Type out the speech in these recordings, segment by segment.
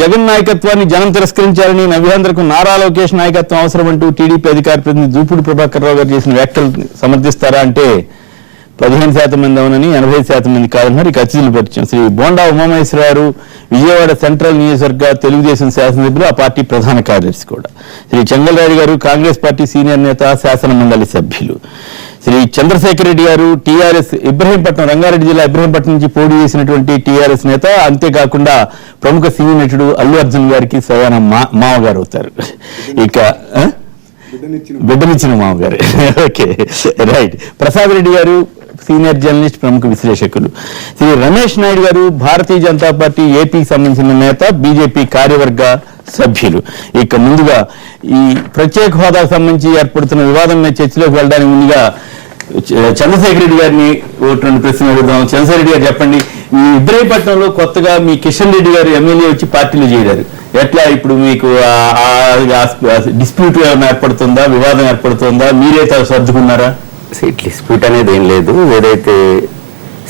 జగన్ నాయకత్వాన్ని జనం తిరస్కరించారని, నవ్యాంధ్రకు నారా లోకేష్ నాయకత్వం అవసరం అంటూ టీడీపీ అధికార ప్రతినిధి దూపుడు ప్రభాకర్ రావు గారు చేసిన వ్యాఖ్యలు సమర్థిస్తారా అంటే 15% మంది అవునని, 85% మంది కాదన్నారు. ఇక అతిథులు పరిచయం శ్రీ బోండా ఉమామహేశ్వరరావు, విజయవాడ సెంట్రల్ నియోజకవర్గ తెలుగుదేశం శాసనసభ్యులు, ఆ పార్టీ ప్రధాన కార్యదర్శి కూడా. శ్రీ చెంగల్రాయుడు గారు కాంగ్రెస్ పార్టీ సీనియర్ నేత, శాసన మండలి సభ్యులు. శ్రీ చంద్రశేఖర్ రెడ్డి గారు టీఆర్ఎస్ ఇబ్రహీంపట్నం, రంగారెడ్డి జిల్లా ఇబ్రహీంపట్నం నుంచి పోటీ చేసినటువంటి టీఆర్ఎస్ నేత, అంతేకాకుండా ప్రముఖ సినీ నటుడు అల్లు అర్జున్ గారికి స్వయాన మామగారు అవుతారు. ఇక బిడ్డనిచ్చిన మామగారు. Okay, right. ప్రసాద్ రెడ్డి గారు సీనియర్ జర్నలిస్ట్, ప్రముఖ విశ్లేషకులు. శ్రీ రమేష్ నాయుడు గారు భారతీయ జనతా పార్టీ ఏపీకి సంబంధించిన నేత, బీజేపీ కార్యవర్గ సభ్యులు. ఇక ముందుగా ఈ ప్రత్యేక హోదాకు సంబంధించి ఏర్పడుతున్న వివాదం మీద చర్చలోకి వెళ్ళడానికి ముందుగా చంద్రశేఖర్ రెడ్డి గారిని రెండు ప్రశ్నలు అడుగుదాం. చంద్రశేఖర్ రెడ్డి గారు చెప్పండి, ఈ ఇబ్రహీంపట్నంలో కొత్తగా మీ కిషన్ రెడ్డి గారు ఎమ్మెల్యే వచ్చి పార్టీలో చేరారు. ఎట్లా ఇప్పుడు మీకు డిస్ప్యూట్ ఏమైనా ఏర్పడుతుందా, వివాదం ఏర్పడుతుందా, మీరే సర్దుకున్నారా? డిస్ప్యూట్ అనేది ఏం లేదు. ఏదైతే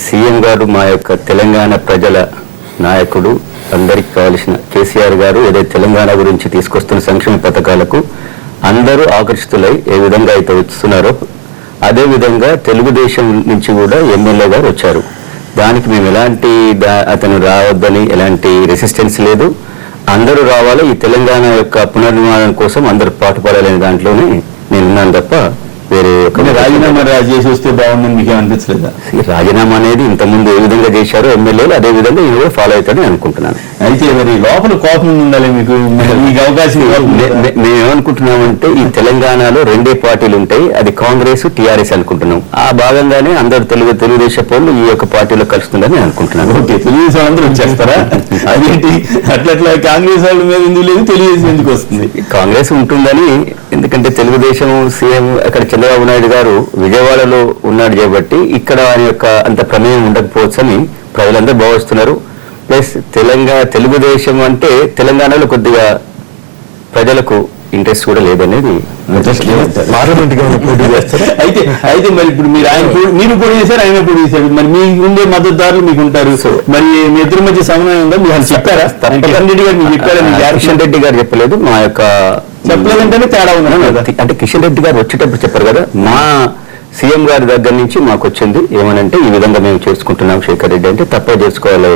సీఎం గారు మా యొక్క తెలంగాణ ప్రజల నాయకుడు, అందరికి కావలసిన కేసీఆర్ గారు ఏదైతే తెలంగాణ గురించి తీసుకొస్తున్న సంక్షేమ పథకాలకు అందరూ ఆకర్షితులై ఏ విధంగా అయితే వస్తున్నారో అదే విధంగా తెలుగుదేశం నుంచి కూడా ఎమ్మెల్యే గారు వచ్చారు. దానికి మేము ఎలాంటి అతను రావద్దని ఎలాంటి రెసిస్టెన్స్ లేదు. అందరూ రావాలి, ఈ తెలంగాణ యొక్క పునర్నిర్మాణం కోసం అందరూ పాటుపడాలనే దాంట్లోనే నేనున్నాను తప్ప వేరే రాజీనామా చేసి వస్తే బాగుందని మీకు అనిపించలేదా? రాజీనామా అనేది ఇంతకుముందు ఏ విధంగా చేశారో ఎమ్మెల్యేలు అదే విధంగా ఇది కూడా ఫాలో అవుతాడని అనుకుంటున్నాను. అయితే మరి లోపల కోపం ఉండాలి మీకు అవకాశం. మేమేమనుకుంటున్నామంటే ఈ తెలంగాణలో రెండే పార్టీలు ఉంటాయి, అది కాంగ్రెస్, టీఆర్ఎస్ అనుకుంటున్నాం. ఆ భాగంగానే అందరు తెలుగుదేశం వాళ్ళు ఈ యొక్క పార్టీలో కలుస్తుందని అనుకుంటున్నాను. ఓకే, తెలుగుదేశం అందరూ వచ్చేస్తారా? అదేంటి అట్లా కాంగ్రెస్ వాళ్ళ మీద ఎందుకు లేదు, తెలుగుదేశం ఎందుకు వస్తుంది? కాంగ్రెస్ ఉంటుందని, ఎందుకంటే తెలుగుదేశం సీఎం అక్కడ చంద్రబాబు నాయుడు గారు విజయవాడలో ఉన్నాడు కాబట్టి ఇక్కడ ఆయన యొక్క అంత ప్రమేయం ఉండకపోవచ్చని ప్రజలందరూ భావిస్తున్నారు. ప్లస్ తెలుగుదేశం అంటే తెలంగాణలో కొద్దిగా ప్రజలకు ఇంట్రెస్ట్ కూడా లేదనేది. పార్లమెంట్ పోటీ చేస్తారు. అయితే మరి ఇప్పుడు మీరు పోటీ చేశారు, ఆయన పోటీ చేశారు, మరి మీ ఉండే మద్దతుదారులు మీకు ఉంటారు. మరి మీ ఇద్దరి మధ్య సమన్వయం ఉందా? మీరు చెప్పారా? రెడ్డి గారు మీకు చెప్పారా? కిషన్ రెడ్డి గారు చెప్పలేదు. మా యొక్క చెప్పలేదంటేనే తేడా ఉంది. అంటే కిషన్ రెడ్డి గారు వచ్చేటప్పుడు చెప్పారు కదా, మా సీఎం గారి దగ్గర నుంచి మాకు వచ్చింది ఏమనంటే ఈ విధంగా మేము చేసుకుంటున్నాం శేఖర్ రెడ్డి అంటే తప్పే చేసుకోవాలి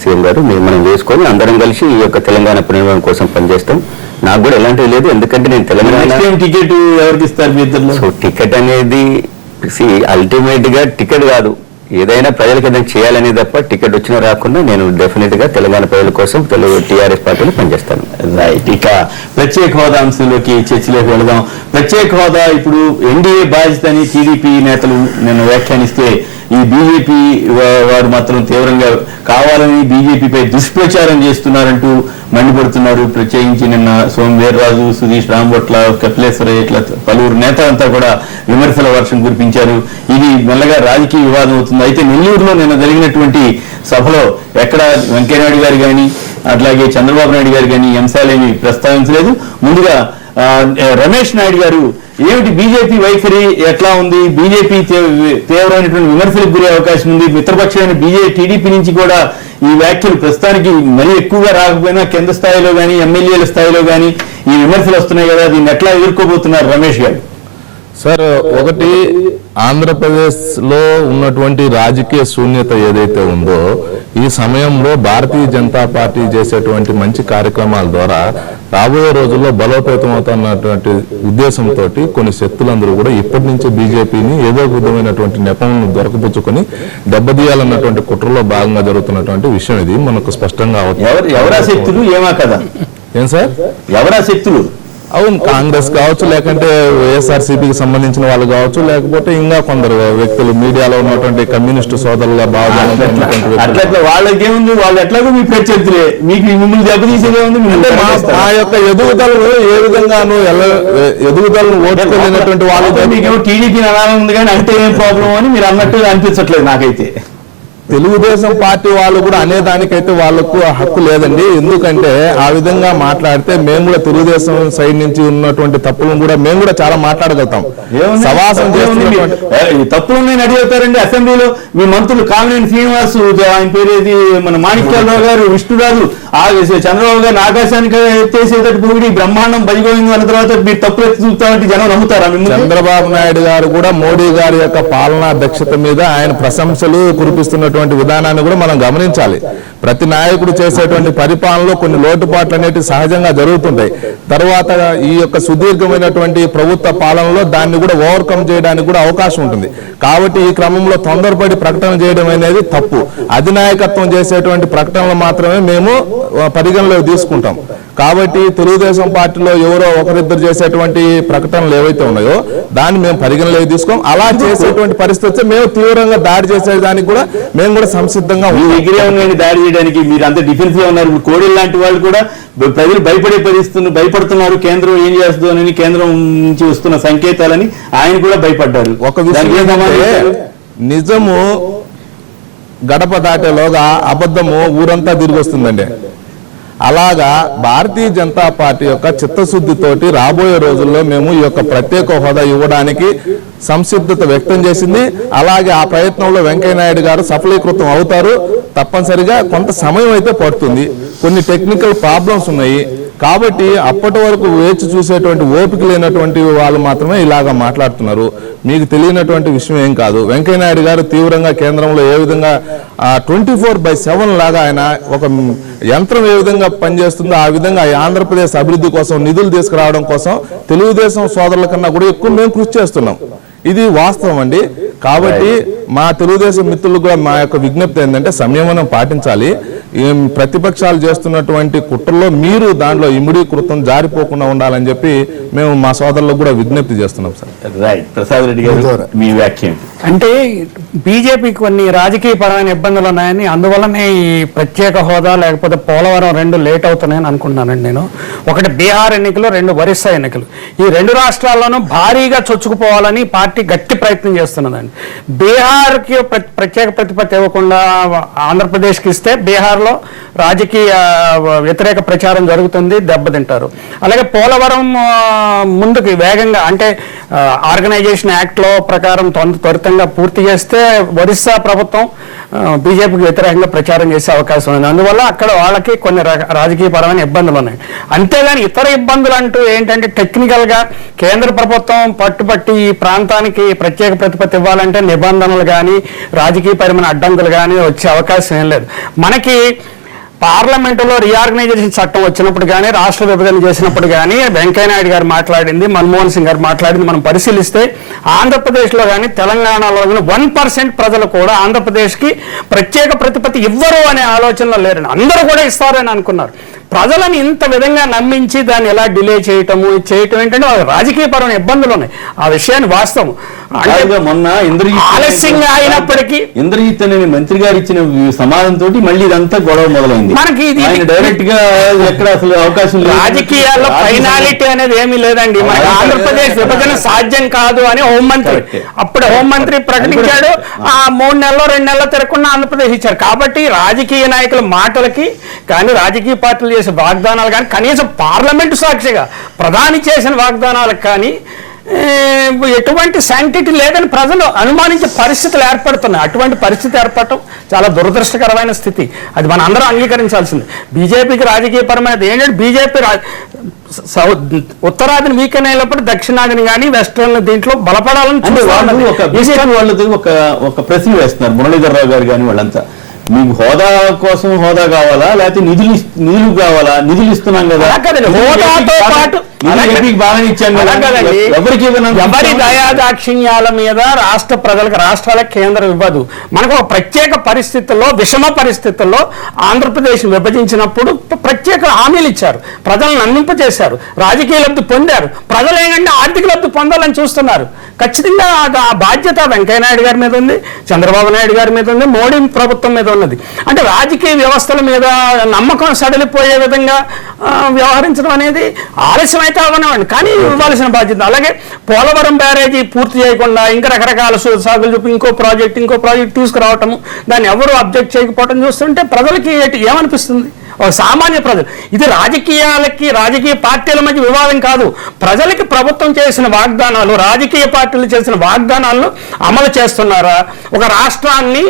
సీఎం గారు, మనం చేసుకొని అందరం కలిసి ఈ యొక్క తెలంగాణ పునర్నిర్మాణం కోసం పనిచేస్తాం. నాకు కూడా ఎలాంటిది లేదు, ఎందుకంటే నేను తెలంగాణ టికెట్ ఎవరికి ఇస్తారు మీ ఇద్దరు? సో టికెట్ అనేది అల్టిమేట్ గా టికెట్ కాదు, ఏదైనా ప్రజలకు ఏదైనా చేయాలనే తప్ప టికెట్ వచ్చినా రాకుండా నేను డెఫినెట్ గా తెలంగాణ ప్రజల కోసం టీఆర్ఎస్ పార్టీలో పనిచేస్తాను. రైట్. ఇక ప్రత్యేక హోదా అంశంలోకి చర్చలోకి వెళదాం. ప్రత్యేక హోదా ఇప్పుడు ఎన్డీఏ బాధ్యత అని టీడీపీ నేతలు నిన్న వ్యాఖ్యానిస్తే, ఈ బీజేపీ వారు మాత్రం తీవ్రంగా కావాలని బీజేపీపై దుష్ప్రచారం చేస్తున్నారంటూ మండిపడుతున్నారు. ప్రత్యేకించి నిన్న సోము వీర్రాజు, సుధీష్ రాంబొట్ల, కపిలేశ్వరయ్య ఇట్లా పలువురు నేతలంతా కూడా విమర్శల వర్షం కురిపించారు. ఇది మెల్లగా రాజకీయ వివాదం అవుతుంది. అయితే నెల్లూరులో నిన్న జరిగినటువంటి సభలో ఎక్కడ వెంకయ్యనాయుడు గారు కానీ అట్లాగే చంద్రబాబు నాయుడు గారు కానీ అంశాలేమి ప్రస్తావించలేదు. ముందుగా రమేష్ నాయుడు గారు ఏమిటి బీజేపీ వైఖరి ఎట్లా ఉంది, బీజేపీ తీవ్రమైనటువంటి విమర్శలకు గురే అవకాశం ఉంది, మిత్రపక్షమైన టీడీపీ నుంచి కూడా ఈ వ్యాఖ్యలు ప్రస్తుతానికి మరీ ఎక్కువగా రాకపోయినా కింద స్థాయిలో కానీ ఎమ్మెల్యేల స్థాయిలో కానీ ఈ విమర్శలు వస్తున్నాయి కదా, దీన్ని ఎట్లా ఎదుర్కోబోతున్నారు రమేష్ గారు? సార్, ఒకటి ఆంధ్రప్రదేశ్ లో ఉన్నటువంటి రాజకీయ శూన్యత ఏదైతే ఉందో ఈ సమయంలో భారతీయ జనతా పార్టీ చేసేటువంటి మంచి కార్యక్రమాల ద్వారా రాబోయే రోజుల్లో బలోపేతం అవుతున్నటువంటి ఉద్దేశంతో కొన్ని శక్తులందరూ కూడా ఇప్పటి నుంచి బీజేపీని ఏదో విధమైనటువంటి నెపములను దొరకపుచ్చుకొని దెబ్బతీయాలన్నటువంటి కుట్రలో భాగంగా జరుగుతున్నటువంటి విషయం ఇది మనకు స్పష్టంగా అవుతుంది. ఎవరా శక్తులు ఏమా కదా? ఏం సార్, ఎవరా శక్తులు? అవును, కాంగ్రెస్ కావచ్చు, లేకంటే వైఎస్ఆర్సీపీకి సంబంధించిన వాళ్ళు కావచ్చు, లేకపోతే ఇంకా కొందరు వ్యక్తులు మీడియాలో ఉన్నటువంటి కమ్యూనిస్టు సోదరులుగా అట్లా వాళ్ళకేముంది, వాళ్ళు ఎట్లాగో మీ ప్రత్యర్థులే, మీకు మిమ్మల్ని దెబ్బతీసేదే ఉంది. ఆ యొక్క ఎదుగుదలను ఏ విధంగాను ఎదుగుదలను ఓటుకోలేనటువంటి వాళ్ళు మీకేమో టీడీపీ అనాలని ఉంది కానీ అంటే ఏం ప్రాబ్లం అని మీరు అన్నట్టు అనిపించట్లేదు నాకైతే. తెలుగుదేశం పార్టీ వాళ్ళు కూడా అనేదానికైతే వాళ్ళకు హక్కు లేదండి. ఎందుకంటే ఆ విధంగా మాట్లాడితే మేము కూడా తెలుగుదేశం సైడ్ నుంచి ఉన్నటువంటి తప్పులను కూడా మేము కూడా చాలా మాట్లాడగలుగుతాం. సవాసం తప్పులు ఉన్నాయని అడిగవుతారండి. అసెంబ్లీలో మీ మంత్రులు కామినేని శ్రీనివాస్, ఆయన పేరు ఏది, మన మాణిక్యాలరావు గారు, విష్ణురాజు, చంద్రబాబు గారిని ఆకాశానికి ఎత్తేసేటట్టు పొగిడి బ్రహ్మాండం బలిగోవింది అన్న తర్వాత మీరు తప్పులు ఎత్తి చూస్తామంటే జనం నమ్ముతారా? చంద్రబాబు నాయుడు గారు కూడా మోడీ గారి యొక్క పాలనా దక్షత మీద ఆయన ప్రశంసలు కురిపిస్తున్నటువంటి విధానాన్ని కూడా మనం గమనించాలి. ప్రతి నాయకుడు చేసేటువంటి పరిపాలనలో కొన్ని లోటుపాట్లు అనేవి సహజంగా జరుగుతుంటాయి. తర్వాత ఈ యొక్క సుదీర్ఘమైనటువంటి ప్రభుత్వ పాలనలో దాన్ని కూడా ఓవర్కమ్ చేయడానికి కూడా అవకాశం ఉంటుంది. కాబట్టి ఈ క్రమంలో తొందరపడి ప్రకటన చేయడం అనేది తప్పు. అధినాయకత్వం చేసేటువంటి ప్రకటనలు మాత్రమే మేము పరిగణలోకి తీసుకుంటాం. కాబట్టి తెలుగుదేశం పార్టీలో ఎవరో ఒకరిద్దరు చేసేటువంటి ప్రకటనలు ఏవైతే ఉన్నాయో దాన్ని మేము పరిగణలోకి తీసుకోం. అలా చేసేటువంటి పరిస్థితి మేము తీవ్రంగా దాడి చేసేదానికి కూడా మేము కూడా సంసిద్ధంగా దాడి చేయడానికి మీరు అంత డిఫెన్స్ గా ఉన్నారు. కోడెలు లాంటి వాళ్ళు కూడా ప్రజలు భయపడుతున్నారు. కేంద్రం ఏం చేస్తుందని, కేంద్రం నుంచి వస్తున్న సంకేతాలని ఆయన కూడా భయపడ్డారు. ఒక విషయం నిజము గడప దాటేలోగా అబద్ధము ఊరంతా తిరిగి వస్తుందండి. అలాగా భారతీయ జనతా పార్టీ యొక్క చిత్తశుద్ధితోటి రాబోయే రోజుల్లో మేము ఈ యొక్క ప్రత్యేక హోదా ఇవ్వడానికి సంసిద్ధత వ్యక్తం చేసింది. అలాగే ఆ ప్రయత్నంలో వెంకయ్యనాయుడు గారు సఫలీకృతం అవుతారు. తప్పనిసరిగా కొంత సమయం అయితే పడుతుంది. కొన్ని టెక్నికల్ ప్రాబ్లమ్స్ ఉన్నాయి. కాబట్టి అప్పటి వరకు వేచి చూసేటువంటి ఓపిక లేనటువంటి వాళ్ళు మాత్రమే ఇలాగా మాట్లాడుతున్నారు. మీకు తెలియనటువంటి విషయం ఏం కాదు. వెంకయ్యనాయుడు గారు తీవ్రంగా కేంద్రంలో ఏ విధంగా 24/7 లాగా ఆయన ఒక యంత్రం ఏ విధంగా పనిచేస్తుందో ఆ విధంగా ఆంధ్రప్రదేశ్ అభివృద్ధి కోసం నిధులు తీసుకురావడం కోసం తెలుగుదేశం సోదరుల కన్నా కూడా ఎక్కువ మేము కృషి చేస్తున్నాం. ఇది వాస్తవం అండి. కాబట్టి మా తెలుగుదేశం మిత్రులు కూడా మా యొక్క విజ్ఞప్తి ఏంటంటే సంయమనం పాటించాలి. ప్రతిపక్షాలు చేస్తున్నటువంటి కుట్రలో మీరు దాంట్లో ఇమిడీకృతం జారిపోకుండా ఉండాలని చెప్పి మేము మా సోదరులకు కూడా విజ్ఞప్తి చేస్తున్నాం సార్. రైట్, ప్రసాద్ రెడ్డి గారు మీ వ్యాఖ్య. అంటే బీజేపీకి కొన్ని రాజకీయపరమైన ఇబ్బందులు ఉన్నాయని, అందువల్లనే ఈ ప్రత్యేక హోదా లేకపోతే పోలవరం 2 లేట్ అవుతున్నాయని అనుకుంటున్నానండి నేను. ఒకటి బీహార్ ఎన్నికలు, 2 ఒరిస్సా ఎన్నికలు. ఈ 2 రాష్ట్రాల్లోనూ భారీగా చొచ్చుకుపోవాలని పార్టీ గట్టి ప్రయత్నం చేస్తున్నదండి. బీహార్కి ప్రత్యేక ప్రతిపత్తి ఇవ్వకుండా ఆంధ్రప్రదేశ్కి ఇస్తే బీహార్లో రాజకీయ వ్యతిరేక ప్రచారం జరుగుతుంది, దెబ్బతింటారు. అలాగే పోలవరం ముందుకు వేగంగా అంటే ఆర్గనైజేషన్ యాక్ట్లో ప్రకారం త్వరితంగా పూర్తి చేస్తే ఒరిస్సా ప్రభుత్వం బీజేపీకి వ్యతిరేకంగా ప్రచారం చేసే అవకాశం ఉంది. అందువల్ల అక్కడ వాళ్ళకి కొన్ని రాజకీయపరమైన ఇబ్బందులు ఉన్నాయి. అంతేగాని ఇతర ఇబ్బందులు అంటూ ఏంటంటే టెక్నికల్గా కేంద్ర ప్రభుత్వం పట్టుబట్టి ఈ ప్రాంతానికి ప్రత్యేక ప్రతిపత్తి ఇవ్వాలంటే నిబంధనలు కానీ రాజకీయపరమైన అడ్డంకులు కానీ వచ్చే అవకాశం ఏం లేదు. మనకి పార్లమెంటులో రీఆర్గనైజేషన్ చట్టం వచ్చినప్పుడు కానీ, రాష్ట్ర విభజన చేసినప్పుడు కానీ వెంకయ్యనాయుడు గారు మాట్లాడింది, మన్మోహన్ సింగ్ గారు మాట్లాడింది మనం పరిశీలిస్తే ఆంధ్రప్రదేశ్లో కానీ తెలంగాణలో కానీ 1% ప్రజలు కూడా ఆంధ్రప్రదేశ్కి ప్రత్యేక ప్రతిపత్తి ఇవ్వరు అనే ఆలోచనలో లేరని, అందరూ కూడా ఇస్తారని అనుకున్నారు. ప్రజలను ఇంత విధంగా నమ్మించి దాన్ని ఎలా డిలే చేయటం ఏంటంటే రాజకీయపరమైన ఇబ్బందులు ఉన్నాయి. ఆ విషయాన్ని వాస్తవం. మొన్న ఆలస్యంగా అయినప్పటికీ ఇంద్రజిత్ అనే మంత్రి గారు ఇచ్చిన సమాధానంతో మళ్ళీ ఇదంతా గొడవ మొదలైంది. మనకి డైరెక్ట్ గా ఎక్కడ అసలు అవకాశం లేదు. రాజకీయాల్లో ఫైనాలిటీ అనేది ఏమీ లేదండి. మనకి ఆంధ్రప్రదేశ్ విభజన సాధ్యం కాదు అని హోంమంత్రి అప్పుడు హోంమంత్రి ప్రకటించాడు. ఆ 3 నెలల్లో 2 నెలల్లో తిరగకుండా ఆంధ్రప్రదేశ్ ఇచ్చారు. కాబట్టి రాజకీయ నాయకుల మాటలకి కానీ రాజకీయ పార్టీలు చేసే వాగ్దానాలు కానీ కనీసం పార్లమెంటు సాక్షిగా ప్రధాని చేసిన వాగ్దానాలకు కానీ ఎటువంటి శాంటిటీ లేదని ప్రజలు అనుమానించే పరిస్థితులు ఏర్పడుతున్నాయి. అటువంటి పరిస్థితి ఏర్పడటం చాలా దురదృష్టకరమైన స్థితి. అది మన అందరూ అంగీకరించాల్సింది. బీజేపీకి రాజకీయపరమైనది ఏంటంటే బీజేపీ ఉత్తరాదిని వీకెన్ అయినప్పుడు దక్షిణాదిని కానీ వెస్టర్న్ దీంట్లో బలపడాలని వాళ్ళది ఒక ప్రశ్న వేస్తున్నారు మురళీధర్ రావు గారు కానీ వాళ్ళంతా. మీకు హోదా కోసం హోదా కావాలా లేకపోతే నిధులు కావాలా? నిధులు ఇస్తున్నాం కదా, హోదాతో పాటు బాగా ఇచ్చాం కదా, ఎవరి దయాదాక్షిణ్యాల మీద రాష్ట్ర ప్రజలకు రాష్ట్రాలకు కేంద్రం ఇవ్వదు. మనకు ఒక ప్రత్యేక పరిస్థితుల్లో విషమ పరిస్థితుల్లో ఆంధ్రప్రదేశ్ విభజించినప్పుడు ప్రత్యేక హామీలు ఇచ్చారు, ప్రజలను నమ్మింపజేశారు, రాజకీయ లబ్ధి పొందారు. ప్రజలు ఏంటంటే ఆర్థిక లబ్ధి పొందాలని చూస్తున్నారు. ఖచ్చితంగా ఆ బాధ్యత వెంకయ్యనాయుడు గారి మీద ఉంది, చంద్రబాబు నాయుడు గారి మీద ఉంది, మోడీ ప్రభుత్వం మీద అన్నది. అంటే రాజకీయ వ్యవస్థల మీద నమ్మకం సడలిపోయే విధంగా వ్యవహరించడం అనేది ఆలస్యం అయితే అవనివ్వండి, కానీ ఇవ్వాల్సిన బాధ్యత. అలాగే పోలవరం బ్యారేజీ పూర్తి చేయకుండా ఇంకా రకరకాల సాగులు చూపి ఇంకో ప్రాజెక్ట్ తీసుకురావటము, దాన్ని ఎవరు అబ్జెక్ట్ చేయకపోవటం చూస్తుంటే ప్రజలకి ఏమనిపిస్తుంది? ఒక సామాన్య ప్రజలు, ఇది రాజకీయ పార్టీల మధ్య వివాదం కాదు. ప్రజలకి ప్రభుత్వం చేసిన వాగ్దానాలు, రాజకీయ పార్టీలు చేసిన వాగ్దానాలను అమలు చేస్తున్నారా? ఒక రాష్ట్రాన్ని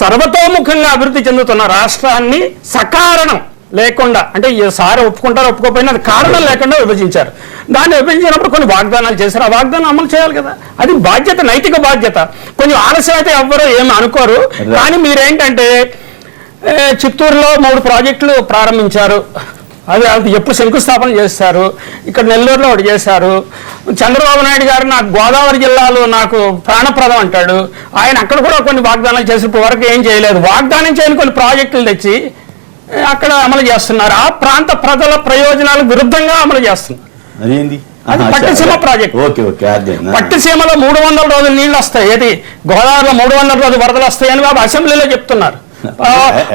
సర్వతోముఖంగా అభివృద్ధి చెందుతున్న రాష్ట్రాన్ని సకారణం లేకుండా, అంటే ఈసారి ఒప్పుకుంటారో ఒప్పుకోకపోయినా అది కారణం లేకుండా విభజించారు. దాన్ని విభజించినప్పుడు కొన్ని వాగ్దానాలు చేశారు, ఆ వాగ్దానం అమలు చేయాలి కదా. అది బాధ్యత, నైతిక బాధ్యత. కొంచెం ఆలస్యం అయితే ఎవ్వరూ ఏమి అనుకోరు. కానీ మీరేంటంటే చిత్తూరులో 3 ప్రాజెక్టులు ప్రారంభించారు, అది ఎప్పుడు శంకుస్థాపన చేస్తారు. ఇక్కడ నెల్లూరులో ఒకటి చేశారు. చంద్రబాబు నాయుడు గారు నాకు గోదావరి జిల్లాలో నాకు ప్రాణప్రదం అంటాడు. ఆయన అక్కడ కూడా కొన్ని వాగ్దానాలు చేసినప్పుడు వరకు ఏం చేయలేదు. వాగ్దానం చేయని కొన్ని ప్రాజెక్టులు తెచ్చి అక్కడ అమలు చేస్తున్నారు. ఆ ప్రాంత ప్రజల ప్రయోజనాలకు విరుద్ధంగా అమలు చేస్తున్నారు. అది పట్టిసీమ ప్రాజెక్ట్. పట్టిసీమలో 300 రోజులు నీళ్లు వస్తాయి, ఏది గోదావరిలో 300 రోజులు వరదలు వస్తాయని బాబు అసెంబ్లీలో చెప్తున్నారు.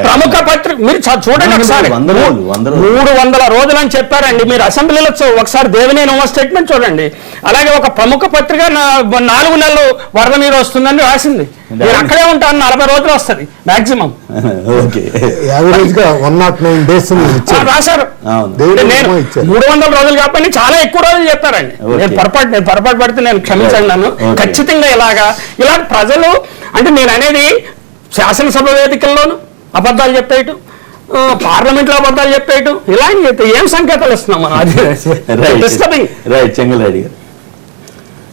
ప్రముఖ పత్రిక మీరు చూడండి ఒకసారి, 300 రోజులు అని చెప్పారండి. మీరు అసెంబ్లీలో ఒకసారి దేవినేని స్టేట్మెంట్ చూడండి. అలాగే ఒక ప్రముఖ పత్రిక 4 నెలలు వరద నీరు వస్తుందని రాసింది. నేను అక్కడే ఉంటాను, 40 రోజులు వస్తుంది మాక్సిమం. రాశారు. నేను 300 రోజులు కాబట్టి చాలా ఎక్కువ రోజులు చెప్పారండి. నేను పొరపాటు పడితే నేను క్షమించండి నన్ను. ఖచ్చితంగా ఇలా ప్రజలు, అంటే నేను అనేది శాసనసభ వేదికల్లోనూ అబద్ధాలు చెప్పేయటం, పార్లమెంట్లో అబద్ధాలు చెప్పేయటం, ఇలాంటి చెప్తే ఏం సంకేతాలు ఇస్తున్నాం మనం? అది చెంగలరెడ్డి గారు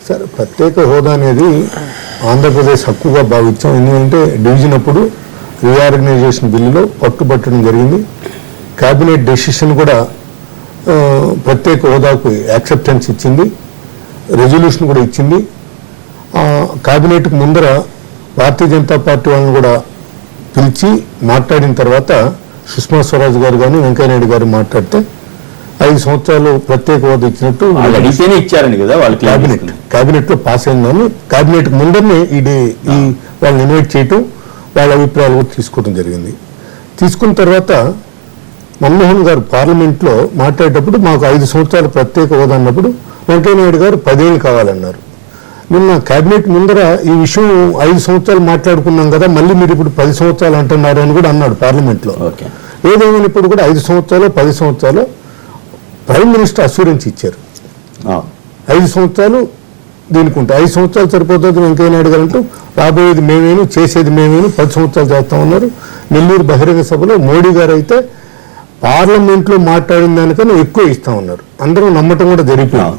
సార్, ప్రత్యేక హోదా అనేది ఆంధ్రప్రదేశ్ హక్కుగా భావించాం. ఎందుకంటే డివిజన్ అప్పుడు రీఆర్గనైజేషన్ బిల్లులో పట్టుబట్టడం జరిగింది. క్యాబినెట్ డెసిషన్ కూడా ప్రత్యేక హోదాకు యాక్సెప్టెన్స్ ఇచ్చింది, రెజల్యూషన్ కూడా ఇచ్చింది. క్యాబినెట్కు ముందర భారతీయ జనతా పార్టీ వాళ్ళని కూడా పిలిచి మాట్లాడిన తర్వాత సుష్మా స్వరాజ్ గారు కానీ వెంకయ్యనాయుడు గారు మాట్లాడితే 5 సంవత్సరాలు ప్రత్యేక హోదా ఇచ్చినట్టు ఇచ్చారని కదా వాళ్ళు క్యాబినెట్ లో పాస్ అయిందని, క్యాబినెట్ ముందరనే వాళ్ళని ఇన్వైట్ చేయటం, వాళ్ళ అభిప్రాయాలు కూడా తీసుకోవడం జరిగింది. తీసుకున్న తర్వాత మన్మోహన్ గారు పార్లమెంట్లో మాట్లాడేటప్పుడు మాకు 5 సంవత్సరాలు ప్రత్యేక హోదా అన్నప్పుడు వెంకయ్యనాయుడు గారు 10 ఏళ్ళు కావాలన్నారు. నిన్న కేబినెట్ ముందర ఈ విషయం 5 సంవత్సరాలు మాట్లాడుకున్నాం కదా, మళ్ళీ మీరు ఇప్పుడు 10 సంవత్సరాలు అంటున్నారు అని కూడా అన్నాడు పార్లమెంట్లో. ఏదేమైనప్పుడు కూడా 5 సంవత్సరాలు 10 సంవత్సరాలు ప్రైమ్ మినిస్టర్ అష్యూరెన్స్ ఇచ్చారు. 5 సంవత్సరాలు దీనికి ఉంటాయి. 5 సంవత్సరాలు సరిపోతుంది వెంకయ్యనాయుడు గారు అంటూ రాబోయేది మేమేను చేసేది మేమేను 10 సంవత్సరాలు చేస్తామన్నారు. నెల్లూరు బహిరంగ సభలో మోడీ గారు అయితే పార్లమెంట్లో మాట్లాడిన దానికన్నా ఎక్కువ ఇస్తా ఉన్నారు. అందరూ నమ్మటం కూడా జరిగిపోయింది.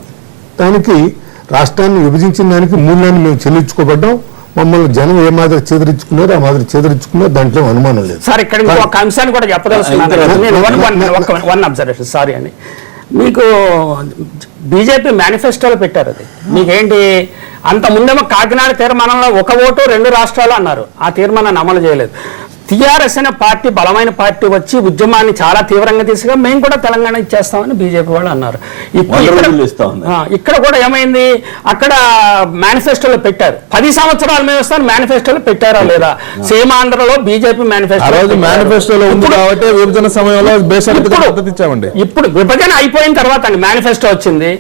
దానికి రాష్ట్రాన్ని విభజించిన దానికి మూల్యాన్ని మేము చెల్లించుకోబడ్డాం. మమ్మల్ని జనం ఏ మాదిరి చెదిరించుకున్నారు ఆ మాదిరి చెదిరించుకున్నారు, దాంట్లో అనుమానం లేదు. సార్, ఇక్కడ ఒక అంశాన్ని కూడా చెప్పదలుచుకున్నాను. వన్ అబ్జర్వేషన్, సారీ అండి. మీకు బీజేపీ మేనిఫెస్టోలో పెట్టారు, అది మీకేంటి? అంత ముందేమో కాకినాడ తీర్మానంలో 1 ఓటు 2 రాష్ట్రాలు అన్నారు. ఆ తీర్మానాన్ని అమలు చేయలేదు. టీఆర్ఎస్ అనే పార్టీ బలమైన పార్టీ వచ్చి ఉద్యమాన్ని చాలా తీవ్రంగా తీసుకుగా మేము కూడా తెలంగాణ ఇచ్చేస్తామని బీజేపీ వాళ్ళు అన్నారు. ఇక్కడ కూడా ఏమైంది, అక్కడ మేనిఫెస్టోలో పెట్టారు 10 సంవత్సరాలు మేము వస్తాను, మేనిఫెస్టోలో పెట్టారా లేదా? సీమాంధ్రలో బీజేపీ మేనిఫెస్టోలో ఉంది కాబట్టి విభజన సమయంలో ఇప్పుడు విభజన అయిపోయిన తర్వాత అండి మేనిఫెస్టో వచ్చింది.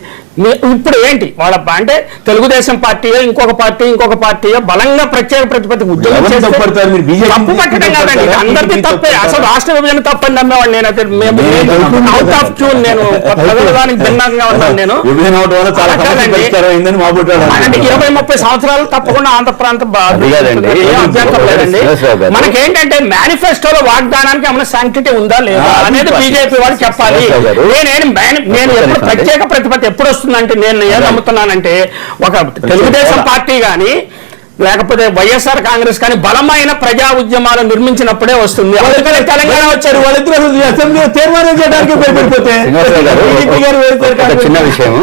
ఇప్పుడు ఏంటి వాళ్ళ అంటే తెలుగుదేశం పార్టీయో ఇంకొక పార్టీయో బలంగా ప్రత్యేక ప్రతిపత్తి ఉద్యోగం తప్పు పట్టడం కాదండి, అందరికీ తప్పే. అసలు రాష్ట్ర విభజన తప్పని నమ్మేవాడు నేనైతే. అవుట్ ఆఫ్ ట్యూన్, నేను ప్రజలదానికి భిన్నంగా ఉన్నాను. నేను 20-30 సంవత్సరాలు తప్పకుండా ఆంధ్ర ప్రాంత అభ్యంతరం లేదండి. మనకేంటంటే మేనిఫెస్టోలో వాగ్దానానికి ఏమైనా శాంక్టిటీ ఉందా లేదా అనేది బీజేపీ వాళ్ళు చెప్పాలి. నేను ఎప్పుడు ప్రత్యేక ప్రతిపత్తి ఎప్పుడు వస్తుందంటే నేను ఏం నమ్ముతున్నానంటే ఒక తెలుగుదేశం పార్టీ కానీ లేకపోతే వైఎస్ఆర్ కాంగ్రెస్ కానీ బలమైన ప్రజా ఉద్యమాలు నిర్మించినప్పుడే వస్తుంది. అందుకని తెలంగాణ వచ్చారు వాళ్ళిద్దరు తీర్మానం చేయడానికి చిన్న విషయం.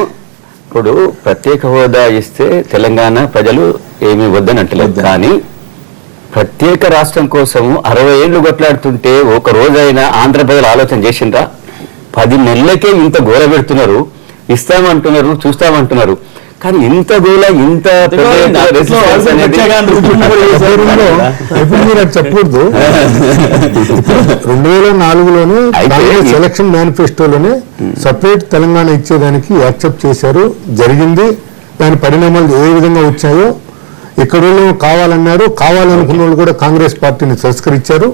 ఇప్పుడు ప్రత్యేక హోదా ఇస్తే తెలంగాణ ప్రజలు ఏమీ వద్దనట్లేదు, కానీ ప్రత్యేక రాష్ట్రం కోసం 60 ఏళ్లు కొట్లాడుతుంటే ఒక రోజైనా ఆంధ్ర ప్రజలు ఆలోచన చేసిండ్రా? 10 నెలలకే ఇంత గోల పెడుతున్నారు, ఇస్తామంటున్నారు, చూస్తామంటున్నారు. కానీ ఇంత గోల ఇంత పెద్ద ఎత్తున resistance అనేది ఇప్పుడు మీరు అది చెప్పకూడదు. 2004లోనే కాంగ్రెస్ ఎలక్షన్ మేనిఫెస్టోలోనే సపరేట్ తెలంగాణ ఇచ్చేదానికి యాక్సెప్ట్ చేశారు, జరిగింది. దాని పరిణామాలు ఏ విధంగా వచ్చాయో ఇక్కడ కావాలన్నారు, కావాలనుకున్న వాళ్ళు కూడా కాంగ్రెస్ పార్టీని తిరస్కరించారు.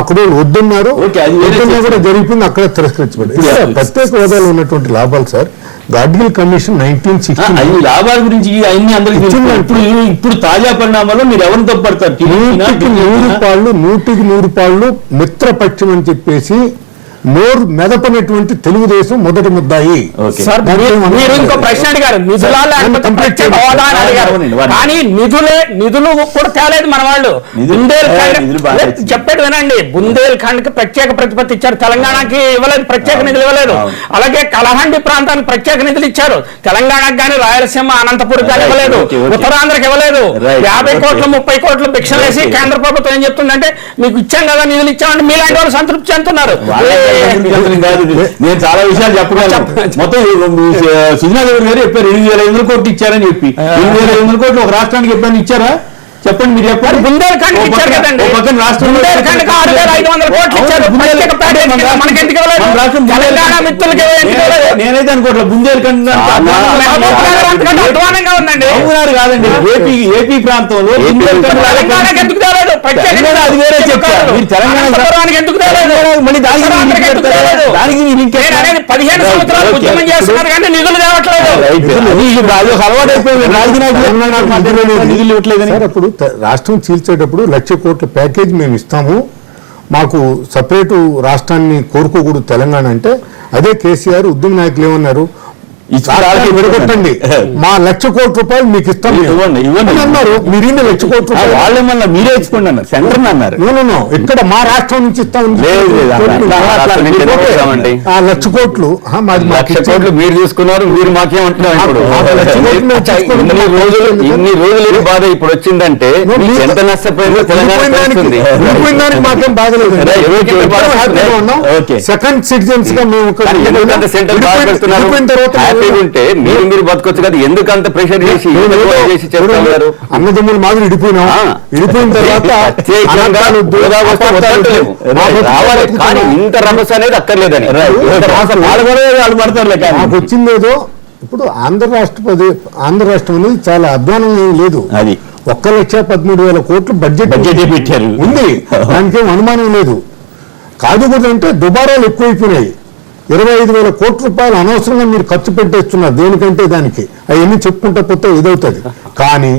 అక్కడ వద్దన్నారు, వద్దన్నా కూడా జరిగిపోయింది, అక్కడ తిరస్కరించబడింది. ప్రత్యేక హోదాలో ఉన్నటువంటి లాభాలు సార్, గాడ్గిల్ కమిషన్ 1960 లాభాల గురించి అన్ని అందరికీ ఇప్పుడు తాజా పరిణామాల్లో మీరు ఎవరిని తప్పడతారు? 100 పాళ్ళు మిత్రపక్షం అని చెప్పేసి నోరు మెదపనటువంటి తెలుగుదేశం మొదటి ముద్దాయి. సార్ మీరు ఇంకో ప్రశ్న అడిగారు, నిధులా లేకపోతే ప్రత్యేక హోదా అని అడిగారు. కానీ నిధులు కూడా తేలేదు మన వాళ్ళు. చెప్పేది వినండి, బుందేల్ ఖండ్ కి ప్రత్యేక ప్రతిపత్తి ఇచ్చారు, తెలంగాణకి ఇవ్వలేదు, ప్రత్యేక నిధులు ఇవ్వలేదు. అలాగే కలహండి ప్రాంతానికి ప్రత్యేక నిధులు ఇచ్చారు, తెలంగాణకు కానీ రాయలసీమ అనంతపురం కానీ ఇవ్వలేదు, ఉత్తరాంధ్రకి ఇవ్వలేదు. 50 కోట్లు 30 కోట్లు భిక్షలు వేసి కేంద్ర ప్రభుత్వం ఏం చెప్తుందంటే మీకు ఇచ్చాం కదా నిధులు ఇచ్చామంటే మీలాంటి వాళ్ళు సంతృప్తి చెందుతున్నారు. నేను చాలా విషయాలు చెప్పగలను. మొత్తం సుజనాదేవి గారు చెప్పారు 8,500 కోట్లు ఇచ్చారని చెప్పి. 8,500 కోట్లు ఒక రాష్ట్రానికి ఎప్పుడైనా ఇచ్చారా? చెప్పండి, మీరు చెప్పండి. బుందేల్ఖండ్ ఇచ్చారు కదండి, బుందేల్ఖండ్ 6,500 కోట్లు ఇచ్చారు. తెలంగాణ మిత్రులకి నేనైతే అనుకోవట్లేదు బుందేల్ఖండ్ అధ్వానంగా ఉందండి. అవునారు కాదండి, ఏపీ ప్రాంతంలో తెలంగాణకి ఎందుకు తేలేదు? అది వేరే చెప్పారు. మీరు తెలంగాణకి ఎందుకు తేలేదు? మళ్ళీ దానికి 15 సంవత్సరాలు ఉద్యమం చేస్తున్నారు కానీ నిధులు తేవట్లేదు. అలవాటు అయిపోయింది. నిధులు ఇవ్వట్లేదని. అప్పుడు రాష్ట్రం చీల్చేటప్పుడు 1,00,000 కోట్ల ప్యాకేజ్ మేము ఇస్తాము, మాకు సపరేటు రాష్ట్రాన్ని కోరుకోకూడదు తెలంగాణ అంటే, అదే కేసీఆర్ ఉద్యమ నాయకులు ఏమన్నారు, విడగొట్టండి, మా 1,00,000 కోట్ల రూపాయలు మీకు ఇస్తాం అన్నారు. మీరు 1,00,000 కోట్ల రూపాయలు వాళ్ళేమన్నా మీరే ఇచ్చుకోండి అన్నారు, సెంటర్ అన్నారు. ఇక్కడ మా రాష్ట్రం నుంచి ఇస్తాం. 1,00,000 కోట్లు మాది 1,00,000 కోట్లు మీరు తీసుకున్నారు, మీరు మాకేమంటున్నారు? ఇన్ని రోజులు బాధ ఇప్పుడు వచ్చిందంటే ఎంత నష్టపోయిందో తెలంగాణ దానికి మాకేం బాధలేదు. సెకండ్ సిటిజన్స్ గా మేము సెంట్రల్ తర్వాత ఉంటే మీరు బతకొచ్చు కదా, ఎందుకు అంత ప్రెషర్ చేసి చెప్తున్నారు? అన్నదమ్ముల మాదిరి విడిపోయిన తర్వాత కానీ ఇంత రమస్ అనేది అక్కర్లేదని వాళ్ళు పడతారు. నాకు వచ్చిందేదో ఇప్పుడు ఆంధ్ర రాష్ట్రం అనేది చాలా అధ్వానంగా లేదు. అది 1,13,000 కోట్లు బడ్జెట్ పెట్టారు ఉంది, దానికేం అనుమానం లేదు. కాదు కూడా అంటే దుబారాలు ఎక్కువైపోయినాయి. 25,000 కోట్ల రూపాయలు అనవసరంగా మీరు ఖర్చు పెట్టేస్తున్నారు దేనికంటే దానికి, అవన్నీ చెప్పుకుంటా పోతే ఇదవుతుంది. కానీ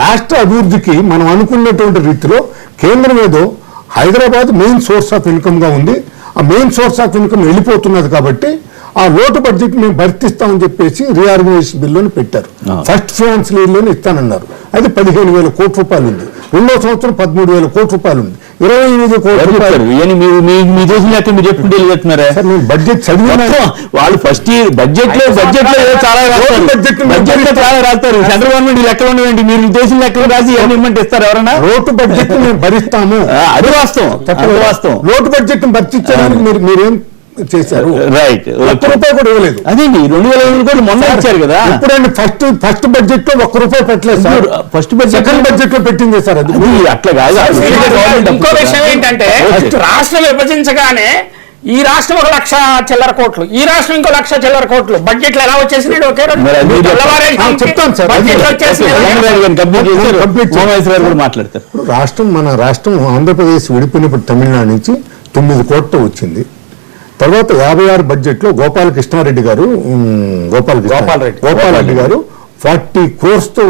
రాష్ట్ర అభివృద్ధికి మనం అనుకున్నటువంటి రీతిలో కేంద్రం ఏదో Hyderabad main source of income గా ఉంది, ఆ మెయిన్ సోర్స్ ఆఫ్ ఇన్కమ్ వెళ్ళిపోతున్నది కాబట్టి ఆ లోటు బడ్జెట్ మేము భర్తిస్తామని చెప్పేసి రీఆర్గనైజేషన్ బిల్లుని పెట్టారు. ఫస్ట్ ఫైనాన్షియల్ ఇయర్ లోనే ఇస్తానన్నారు. అది 15,000 కోట్ల రూపాయలు ఉంది. రెండో సంవత్సరం 13,000 కోట్ల రూపాయలు ఉంది. 28 కోట్ల రూపాయలు మీ దేశం లెక్క మీరు ఎప్పుడు వెళ్ళిపోతున్నారా? బడ్జెట్ చదివినా వాళ్ళు ఫస్ట్ బడ్జెట్ లో చాలా రాస్తారు. సెంట్రల్ గవర్నమెంట్ లెక్కలు ఉండవండి, మీరు దేశం లెక్కలు రాసి ఎన్ని ఇవ్వమంటే ఇస్తారు ఎవరన్నా? లోటు బడ్జెట్ మేము భరిస్తాము, అది వాస్తవం. లోటు బడ్జెట్ భర్తించడానికి మీరేం చేశారు? రైట్, ₹1 కూడా ఇవ్వలేదు. అదేండి 2,500 కోట్లు మొన్న ఇచ్చారు కదా. ఇప్పుడండి ఫస్ట్ బడ్జెట్ లో ₹1 పెట్టలేదు sir. First budget second budget లో పెట్టింది సార్. అది అట్లా కాదు. ఇంకో విషయం ఏంటంటే రాష్ట్రం విభజించగానే ఈ రాష్ట్రం 1,00,000 చిల్లర కోట్లు, ఈ రాష్ట్రం ఇంకో 1,00,000 చిల్లర కోట్లు బడ్జెట్లు ఎలా వచ్చేసినాయి? ఒకే రోజు చెప్తాను సార్. మాట్లాడతారు. మన రాష్ట్రం ఆంధ్రప్రదేశ్ విడిపోయినప్పుడు తమిళనాడు నుంచి 9 కోట్లు వచ్చింది. తర్వాత 56 బడ్జెట్ లో గోపాలరెడ్డి గారు 40 crores తో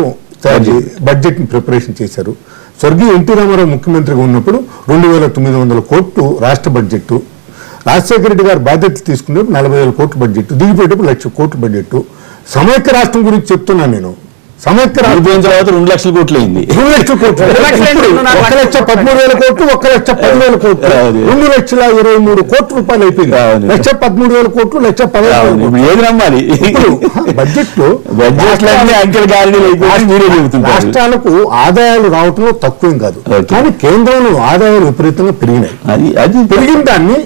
బడ్జెట్ ని ప్రిపరేషన్ చేశారు. స్వర్గీయ ఎన్టీ రామారావు ముఖ్యమంత్రిగా ఉన్నప్పుడు 2,900 కోట్లు రాష్ట్ర బడ్జెట్. రాజశేఖర రెడ్డి గారు బాధ్యతలు తీసుకున్నప్పుడు 40,000 కోట్ల బడ్జెట్, దిగిపోయేటప్పుడు 1,00,000 కోట్ల బడ్జెట్. సమైక్య రాష్ట్రం గురించి చెప్తున్నాను నేను. సమైక్య రాష్ట్రం తర్వాత 2,00,000 కోట్లు అయింది. 2,00,000 కోట్లు, 1,13,000 కోట్లు, 1,10,000 కోట్లు, 2,23,000 కోట్ల రూపాయలు అయిపోయింది. 1,13,000 కోట్లు, 1,15,000 ఏది నమ్మాలి? బడ్జెట్ లో రాష్ట్రాలకు ఆదాయాలు రావటంలో తక్కువేం కాదు, కానీ కేంద్రంలో ఆదాయాలు విపరీతంగా పెరిగినాయి. అది పెరిగిన దాన్ని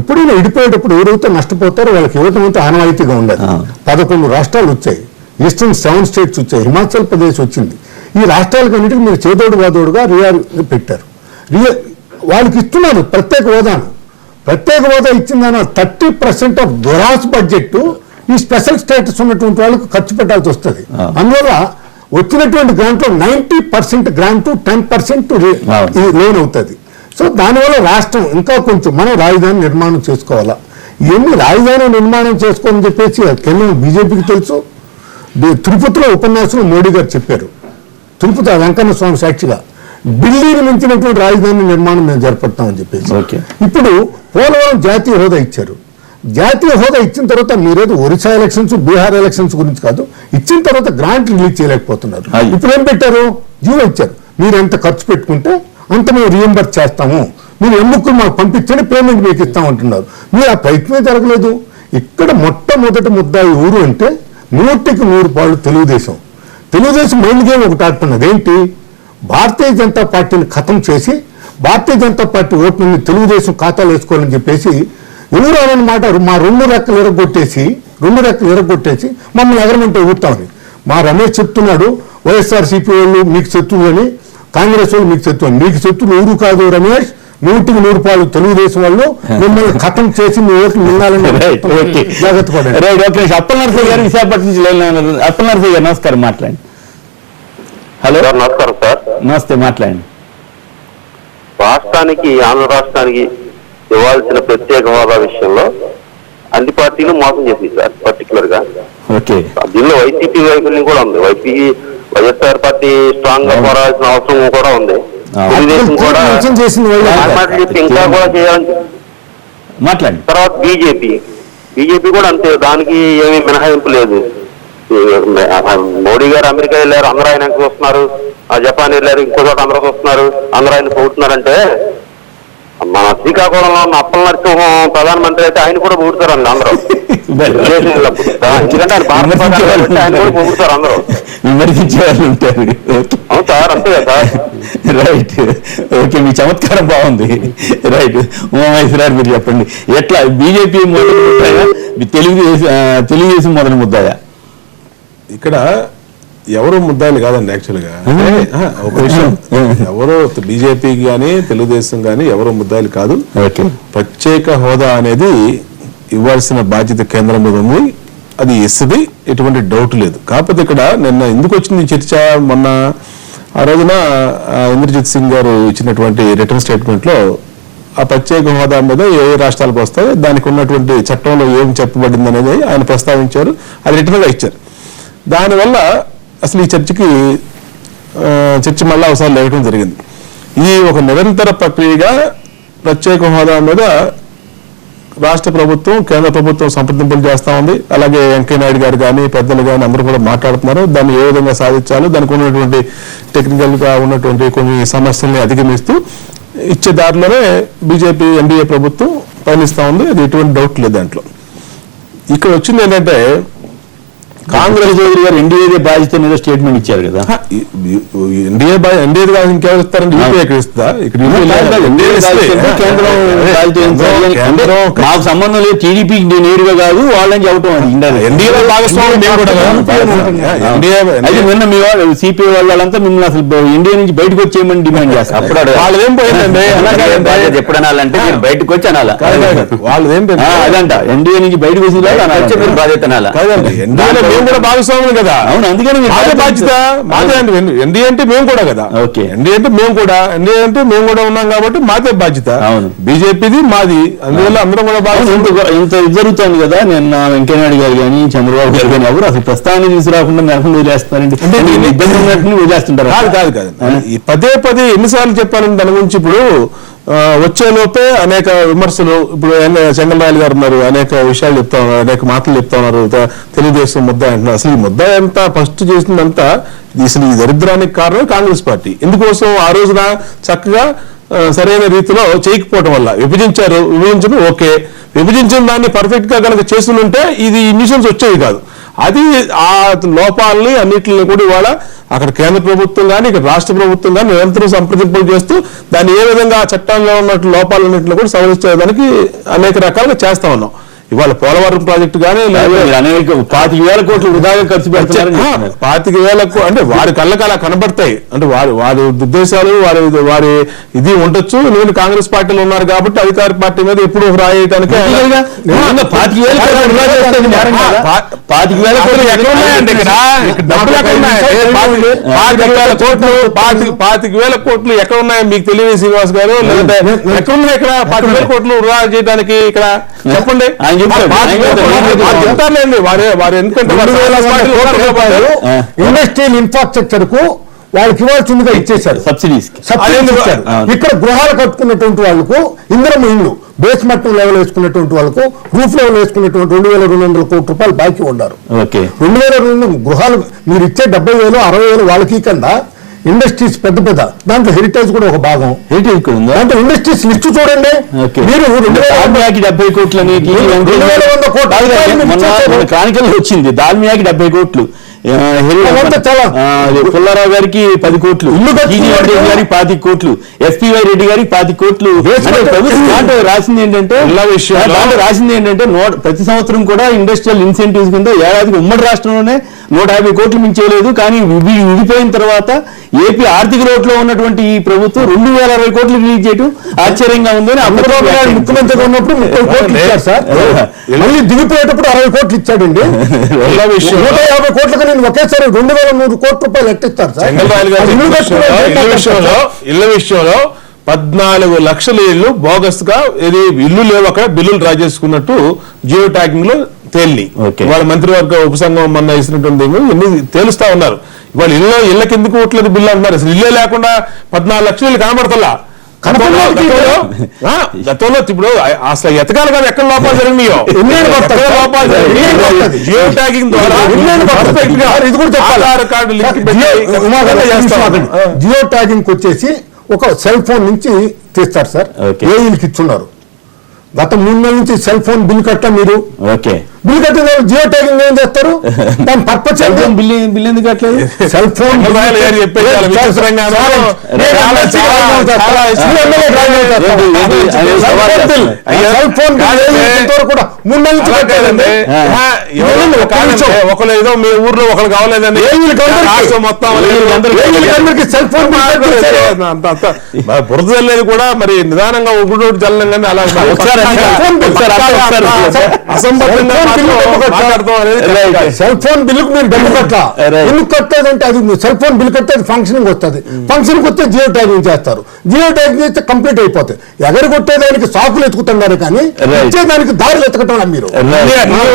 ఎప్పుడైనా ఇడిపోయేటప్పుడు ఎవరైతే నష్టపోతారో వాళ్ళకి ఇవ్వటం అంతా ఆనవాయితీగా ఉండదు. 11 రాష్ట్రాలు వచ్చాయి. ఈస్టర్న్ 7 స్టేట్స్ వచ్చాయి, హిమాచల్ ప్రదేశ్ వచ్చింది. ఈ రాష్ట్రాలకన్నిటికీ మీరు చేదోడు వాదోడుగా పెట్టారు. వాళ్ళకి ఇస్తున్నారు ప్రత్యేక హోదాను. ప్రత్యేక హోదా ఇచ్చిన దాని 30% ఆఫ్ గ్రాస్ బడ్జెట్ ఈ స్పెషల్ స్టేటస్ ఉన్నటువంటి వాళ్ళకు ఖర్చు పెట్టాల్సి వస్తుంది. అందువల్ల వచ్చినటువంటి గ్రాంట్లో 90% గ్రాంట్, 10% లోన్ అవుతుంది. సో దానివల్ల రాష్ట్రం ఇంకా కొంచెం మనం రాజధాని నిర్మాణం చేసుకోవాలా. ఇవన్నీ రాజధాని నిర్మాణం చేసుకోవాలని చెప్పేసి కేంద్రం బీజేపీకి తెలుసు. తిరుపతిలో ఉపన్యాసంలో మోడీ గారు చెప్పారు, తిరుపతి వెంకన్న స్వామి సాక్షిగా ఢిల్లీని మించినటువంటి రాజధాని నిర్మాణం మేము జరుపుతామని చెప్పేసి. ఇప్పుడు పోలవరం జాతీయ హోదా ఇచ్చారు. జాతీయ హోదా ఇచ్చిన తర్వాత మీరేదో ఒరిస్సా ఎలక్షన్స్, బీహార్ ఎలక్షన్స్ గురించి కాదు, ఇచ్చిన తర్వాత గ్రాంట్ రిలీజ్ చేయలేకపోతున్నారు. ఇప్పుడు ఏం పెట్టారు? జీవో ఇచ్చారు, మీరు ఎంత ఖర్చు పెట్టుకుంటే అంత మేము రీఎంబర్స్ చేస్తాము, మీరు ఎమ్ముక్కులు మాకు పంపించండి, పేమెంట్ మీకు ఇస్తామంటున్నారు. మీరు ఆ ప్రయత్నమే జరగలేదు. ఇక్కడ మొట్టమొదటి ముద్దాయి ఊరు అంటే 100కి 100 తెలుగుదేశం. తెలుగుదేశం మైండ్ గేమ్ ఒకటి ఆడుతున్నది. ఏంటి? భారతీయ జనతా పార్టీని ఖతం చేసి భారతీయ జనతా పార్టీ ఓట్లని తెలుగుదేశం ఖాతాలు వేసుకోవాలని చెప్పేసి ఎవరు అన్నమాట. మా రెండు రెక్కలు ఎరగొట్టేసి మమ్మల్ని ఎగరమంటే ఊరుతామని మా రమేష్ చెప్తున్నాడు. వైఎస్ఆర్సీపీ వాళ్ళు మీకు శత్రువు అని, కాంగ్రెస్ వాళ్ళు మీకు శత్రువు అని. మీకు శత్రువులు ఊరు కాదు రమేష్, 100కి 100 తెలుగుదేశం వాళ్ళు మిమ్మల్ని ఖతం చేసి మీ ఓట్లు మింగాలని జాగ్రత్త పడండి. అప్పలనరసయ్య గారు విశాఖపట్నం నుంచి లైన్లో ఉన్నారు. అప్పలనరసయ్య గారు నమస్కారం, మాట్లాడండి. హలో, నమస్కారం సార్. నమస్తే, మాట్లాడండి. రాష్ట్రానికి, ఆంధ్ర రాష్ట్రానికి ఇవ్వాల్సిన ప్రత్యేక హోదా విషయంలో అన్ని పార్టీలు మోసం చేసింది సార్. పర్టికులర్ గా దీనిలో వైసీపీ వైఫల్యం కూడా ఉంది. వైఎస్ఆర్ పార్టీ స్ట్రాంగ్ గా పోరాడాల్సిన అవసరం కూడా ఉంది. తెలుగుదేశం కూడా చెప్పి ఇంకా కూడా చేయాలని మాట్లాడండి. తర్వాత బీజేపీ కూడా అంతే, దానికి ఏమీ మినహాయింపు లేదు. మోడీ గారు అమెరికా వెళ్ళారు, అందరూ ఆయన చూస్తున్నారు. జపాన్ వెళ్ళారు, ఇంకో చోట అందరూ చూస్తున్నారు, అందరూ ఆయన పొగుడుతున్నారంటే మన శ్రీకాకుళంలో ఉన్న అప్పలనరసింహం ప్రధానమంత్రి అయితే ఆయన కూడా పొగుడుతారండి అందరూ. ఎందుకంటే ఆయన కూడా పొగుడుతారు అందరూ, విమర్శించే వాళ్ళు ఉంటారు. అవును సార్, అంతే కదా సార్. రైట్, ఓకే, మీ చమత్కారం బాగుంది. రైట్, ఉమామహేశ్వరరావు మీరు చెప్పండి, ఎట్లా బీజేపీ మొదటి ముద్దాయా, తెలుగుదేశం మొదటి ముద్దాయా? ఇక్కడ ఎవరు ముద్దాయిలు కాదండి యాక్చువల్గా. ఒక విషయం, ఎవరో బీజేపీకి కానీ తెలుగుదేశం కానీ ఎవరో ముద్దాయిలు కాదు. ప్రత్యేక హోదా అనేది ఇవ్వాల్సిన బాధ్యత కేంద్రం మీద ఉంది, అది ఇస్తుంది, ఎటువంటి డౌట్ లేదు. కాకపోతే ఇక్కడ నిన్న ఎందుకు వచ్చింది చర్చ, మొన్న ఆ రోజున ఇంద్రజిత్ సింగ్ గారు ఇచ్చినటువంటి రిటర్న్ స్టేట్మెంట్ లో ఆ ప్రత్యేక హోదా మీద ఏ రాష్ట్రాలకు వస్తాయి, దానికి ఉన్నటువంటి చట్టంలో ఏం చెప్పబడింది అనేది ఆయన ప్రస్తావించారు, అది రిటర్న్ గా ఇచ్చారు. దానివల్ల అసలు ఈ చర్చ మళ్ళా అవసరం లేవడం జరిగింది. ఇది ఒక నిరంతర ప్రక్రియగా ప్రత్యేక హోదా మీద రాష్ట్ర ప్రభుత్వం, కేంద్ర ప్రభుత్వం సంప్రదింపులు చేస్తా ఉంది. అలాగే వెంకయ్య నాయుడు గారు కానీ పెద్దలు కానీ అందరూ కూడా మాట్లాడుతున్నారు. దాన్ని ఏ విధంగా సాధించాలో, దానికి ఉన్నటువంటి టెక్నికల్ గా ఉన్నటువంటి కొన్ని సమస్యల్ని అధిగమిస్తూ ఇచ్చే దారిలోనే బీజేపీ ఎన్డీఏ ప్రభుత్వం పయనిస్తా ఉంది. అది ఎటువంటి డౌట్ లేదు దాంట్లో. ఇక్కడ వచ్చింది ఏంటంటే, కాంగ్రెస్ గారు ఎన్డీఏ బాధ్యత మీద స్టేట్మెంట్ ఇచ్చారు కదా. ఎన్డీఏ కాదు, ఇంకెవరు ఇస్తారండి? యూపీ ఎక్కడ ఇస్తా? ఇక్కడ మాకు సంబంధం లేదు, టీడీపీ నేరుగా కాదు, వాళ్ళని చెప్పడం ఎన్డీఏలో భాగస్వామ్యం నిన్న మీ వాళ్ళు సిపిఐ వాళ్ళంతా మిమ్మల్ని అసలు ఎన్డీఏ నుంచి బయటకు వచ్చేయమని డిమాండ్ చేస్తారు. అప్పుడు వాళ్ళదేం పోయిందండి, ఎప్పుడు అనాలంటే బయటకు వచ్చి అనాలా? వాళ్ళదేం అదంట, ఎన్డీఏ నుంచి బయటకు వచ్చి బాధ్యత అనాలా? ఎన్డీఏలో మేము కూడా భాగస్వాములు కదా. అవును, అందుకని మాదే బాధ్యత. మాదే ఎన్డీఏ అంటే మేము కూడా కదా. ఎన్డీఏ అంటే మేము కూడా ఉన్నాం కాబట్టి మాదే బాధ్యత. అవును, బీజేపీది మాది, అందువల్ల అందరం కూడా బాధ్యత. ఇంత జరుగుతుంది కదా. నిన్న వెంకయ్యనాయుడు గారు కానీ చంద్రబాబు గారు కానీ ఎవరు అసలు ప్రస్తావన తీసుకురాకుండా మెరకుండా వదిలేస్తారండి, ఇబ్బంది ఉన్నట్టు వదిలేస్తుంటారు. కాదు ఈ పదే ఎన్నిసార్లు చెప్పాలంటే దాని గురించి. ఇప్పుడు వచ్చేలోపే అనేక విమర్శలు, ఇప్పుడు చెంగల్రాయలు గారు ఉన్నారు, అనేక విషయాలు చెప్తా ఉన్నారు, అనేక మాటలు చెప్తా ఉన్నారు. తెలుగుదేశం ముద్ద అంటున్నారు. అసలు ఈ ముద్ద అంతా ఫస్ట్ చేసిందంతా అసలు ఈ దరిద్రానికి కారణం కాంగ్రెస్ పార్టీ. ఎందుకోసం ఆ రోజున చక్కగా సరైన రీతిలో చేయకపోవడం వల్ల విభజించడం ఓకే, విభజించిన దాన్ని పర్ఫెక్ట్ గా కనుక చేస్తుంటే ఇది ఇన్యూషన్స్ వచ్చేవి కాదు. అది ఆ లోపాలని అన్నింటిని కూడా ఇవాళ అక్కడ కేంద్ర ప్రభుత్వం కానీ ఇక్కడ రాష్ట్ర ప్రభుత్వం కానీ నిరంతరం సంప్రదింపులు చేస్తూ దాన్ని ఏ విధంగా చట్టంలో ఉన్నట్టు లోపాలన్నింటినీ కూడా సవరించేదానికి అనేక రకాలుగా చేస్తా ఉన్నాం. ఇవాళ పోలవరం ప్రాజెక్టు కానీ అనేక 25,000 కోట్లు వృధాగా ఖర్చు పెడుతున్నారు 25,000 అంటే వారి కళ్ళకి అలా కనబడతాయి. అంటే వారి ఉద్దేశాలు వారి ఇది ఉండొచ్చు. నేను కాంగ్రెస్ పార్టీలో ఉన్నారు కాబట్టి అధికార పార్టీ మీద ఎప్పుడు రాయటానికి 25,000 కోట్లు ఎక్కడ ఉన్నాయండి? ఇక్కడ 25,000 కోట్లు ఎక్కడ ఉన్నాయో మీకు తెలియదు శ్రీనివాస్ గారు. లేదంటే ఎక్కడ ఉన్నాయి ఇక్కడ 25,000 కోట్లు వృధా చేయడానికి? ఇక్కడ చెప్పండి. చెప్తారులేండి వారు ఎందుకంటే ఇండస్ట్రియల్ ఇన్ఫ్రాస్ట్రక్చర్ కు వాళ్ళకి ఇవ్వాల్సిందిగా ఇచ్చేశారు, సబ్సిడీస్ ఇచ్చారు. ఇక్కడ గృహాలు కట్టుకున్నటువంటి వాళ్ళకు ఇందిరమ్మ ఇల్లు బేస్మెంట్ లెవెల్ వేసుకున్నటువంటి వాళ్ళకు రూఫ్ లెవెల్ వేసుకున్నటువంటి 2,200 కోట్ల రూపాయలు బాకీ ఉన్నారు. 2,200 గృహాలు మీరు ఇచ్చే 70,000 60,000 వాళ్ళకి కింద ఇండస్ట్రీస్ పెద్ద దాంట్లో హెరిటేజ్ కూడా ఒక భాగం. హెరిటేజ్ కూడా ఉందా? దాంట్లో ఇండస్ట్రీస్ లిస్టు చూడండి. మీరు 70 కోట్లని కానికలు వచ్చింది. దాల్మియాకి 70 కోట్లు, పుల్లారావు గారికి 10 కోట్లు, గారికి 25 కోట్లు, ఎస్పీవై రెడ్డి గారికి 25 కోట్లు. ప్రభుత్వం రాసింది ఏంటంటే ప్రతి సంవత్సరం కూడా ఇండస్ట్రియల్ ఇన్సెంటివ్స్ కింద ఏడాదికి ఉమ్మడి రాష్ట్రంలోనే 150 కోట్లు మించేయలేదు. కానీ విడిపోయిన తర్వాత ఏపీ ఆర్థిక లోటులో ఉన్నటువంటి ఈ ప్రభుత్వం 2,060 కోట్లు రిలీజ్ చేయడం ఆశ్చర్యంగా ఉందని ముఖ్యమంత్రిగా ఉన్నప్పుడు 30 కోట్లు ఇచ్చారు సార్. మళ్ళీ దిగిపోయేటప్పుడు 60 కోట్లు ఇచ్చాడండి. 150 కోట్లకు నేను ఒకేసారి 2,100 కోట్ల రూపాయలు ఎట్టిస్తారు సార్. ఇళ్ల విషయంలో 14 లక్షల ఇళ్లు బోగస్ గా ఇల్లు లేవు, అక్కడ బిల్లులు డ్రా చేసుకున్నట్టు జియో ట్యాగింగ్ లో తేలిని. వాళ్ళ మంత్రివర్గ ఉపసంఘం మొన్న ఇచ్చినటువంటి ఎన్ని తేలుస్తా ఉన్నారు. ఇవాళ ఇళ్ళ కిందకు ఓట్లేదు బిల్లు అంటున్నారు. అసలు ఇల్లే లేకుండా 14 లక్షలు ఇల్లు కనబడతల్లా. గతంలో ఇప్పుడు అసలు ఎతకాలి కదా ఎక్కడ లోపాలు జరిగినాయో, జియో ట్యాగింగ్ ద్వారా ఆధార్ కార్డు జియో ట్యాగింగ్ వచ్చేసి ఒక సెల్ ఫోన్ నుంచి తీస్తారు సార్. ఏ ఇల్లుకి ఇచ్చున్నారు? గత 3 నెలల నుంచి సెల్ ఫోన్ బిల్ కట్ట మీరు బిల్ కట్టిన జియో ట్యాగింగ్ ఏం చేస్తారు? దాని పర్పస్ బిల్ ఎందుకు కట్టలేదు? సెల్ ఫోన్ ఒకరు ఏదో మీ ఊర్లో ఒకరు కావాలేదండి మొత్తం సెల్ ఫోన్ బురద చల్లేదు కూడా మరి నిదానంగా ఒకటి చల్లడం కానీ అలా సెల్ ఫోన్ బిల్లుకు మీరు డబ్బు కట్ట ఎందుకు కట్టలేదంటే అది సెల్ ఫోన్ బిల్ కట్టే అది ఫంక్షనింగ్ వస్తుంది. ఫంక్షన్కి వస్తే జియో ట్యాగింగ్ చేస్తారు. జియో ట్యాగింగ్ చేస్తే కంప్లీట్ అయిపోతాయి. ఎగరు కొట్టేదానికి సాకులు ఎత్తుకుతున్నారు కానీ ఇచ్చేదానికి దారులు ఎత్తుకటం మీరు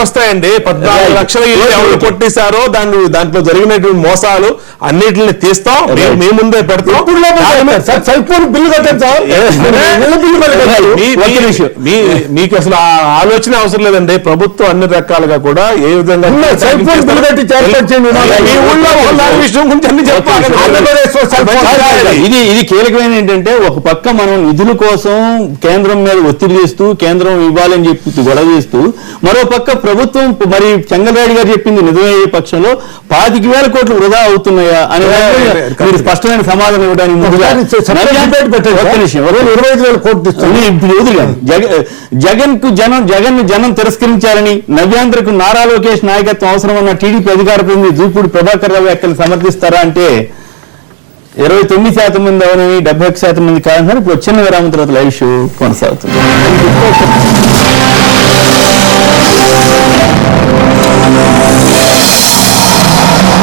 వస్తాయండి. 14 లక్షల ఎవరు కొట్టేశారో దాంట్లో జరిగినటువంటి మోసాలు అన్నిటిని తీస్తాం, మీ ముందే పెడతాం. సెల్ ఫోన్ బిల్లు కట్టారు సార్. మీకు అసలు ఆలోచన అవసరం లేదండి. ప్రభుత్వం అన్ని రకాలుగా కూడా ఏ విధంగా ఇది కీలకమైన ఏంటంటే ఒక పక్క మనం నిధుల కోసం కేంద్రం మీద ఒత్తిడి చేస్తూ కేంద్రం ఇవ్వాలని చెప్పి గొడవ చేస్తూ, మరో పక్క ప్రభుత్వం మరి చెంగల్రాయుడు గారు చెప్పింది నిజమయ్యే పక్షంలో 25,000 కోట్లు వృధా అవుతున్నాయా అనే మీరు స్పష్టమైన సమాధానం ఇవ్వడానికి ముందుగా 25,000 కోట్లు జగన్ జనం తిరస్కరించారని, నవ్యాంధ్రకు నారా లోకేష్ నాయకత్వం అవసరమన్న టీడీపీ అధికార ప్రతినిధి జూపూడి ప్రభాకర్ రావు వ్యాఖ్యలు సమర్థిస్తారా అంటే 29% మంది అవునని 71% మంది కాదంటున్నారు. ఇప్పుడు చిన్న విరామం తర్వాత లైవ్ షో కొనసాగుతుంది.